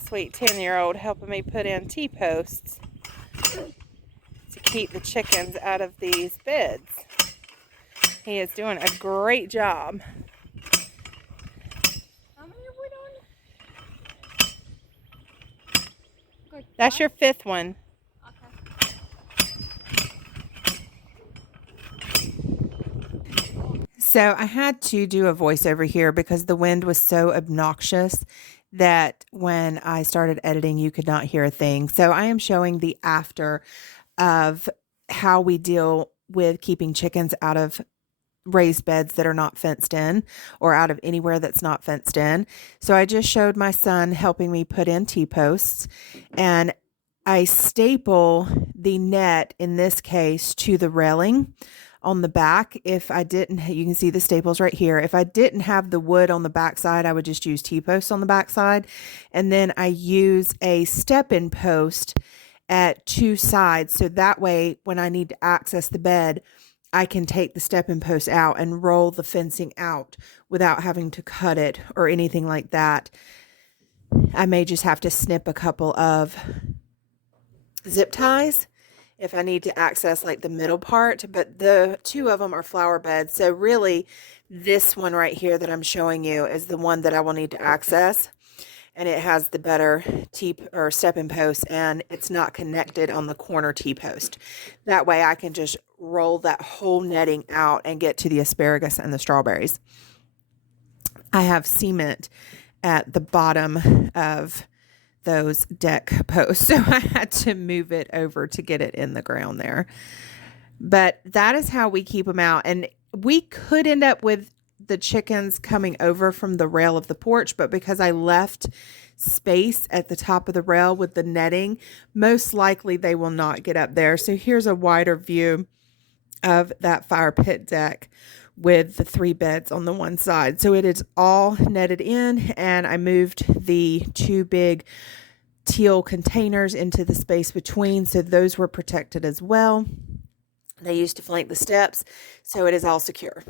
sweet 10-year-old helping me put in T-posts to keep the chickens out of these beds. He is doing a great job. How many are we doing? Good. That's your 5th one. So I had to do a voiceover here because the wind was so obnoxious that when I started editing, you could not hear a thing. So I am showing the after of how we deal with keeping chickens out of raised beds that are not fenced in, or out of anywhere that's not fenced in. So I just showed my son helping me put in T-posts, and I staple the net, in this case, to the railing on the back. If I didn't, you can see the staples right here. If I didn't have the wood on the back side, I would just use T-posts on the back side. And then I use a step-in post at 2 sides. So that way, when I need to access the bed, I can take the step-in post out and roll the fencing out without having to cut it or anything like that. I may just have to snip a couple of zip ties if I need to access like the middle part, but the 2 of them are flower beds. So really this one right here that I'm showing you is the one that I will need to access, and it has the better step-in post, and it's not connected on the corner T-post. That way I can just roll that whole netting out and get to the asparagus and the strawberries. I have cement at the bottom of those deck posts, so I had to move it over to get it in the ground there. But that is how we keep them out. And we could end up with the chickens coming over from the rail of the porch, but because I left space at the top of the rail with the netting, most likely they will not get up there. So here's a wider view of that fire pit deck with the 3 beds on the one side. So it is all netted in, and I moved the 2 big teal containers into the space between, so those were protected as well. They used to flank the steps, so it is all secure.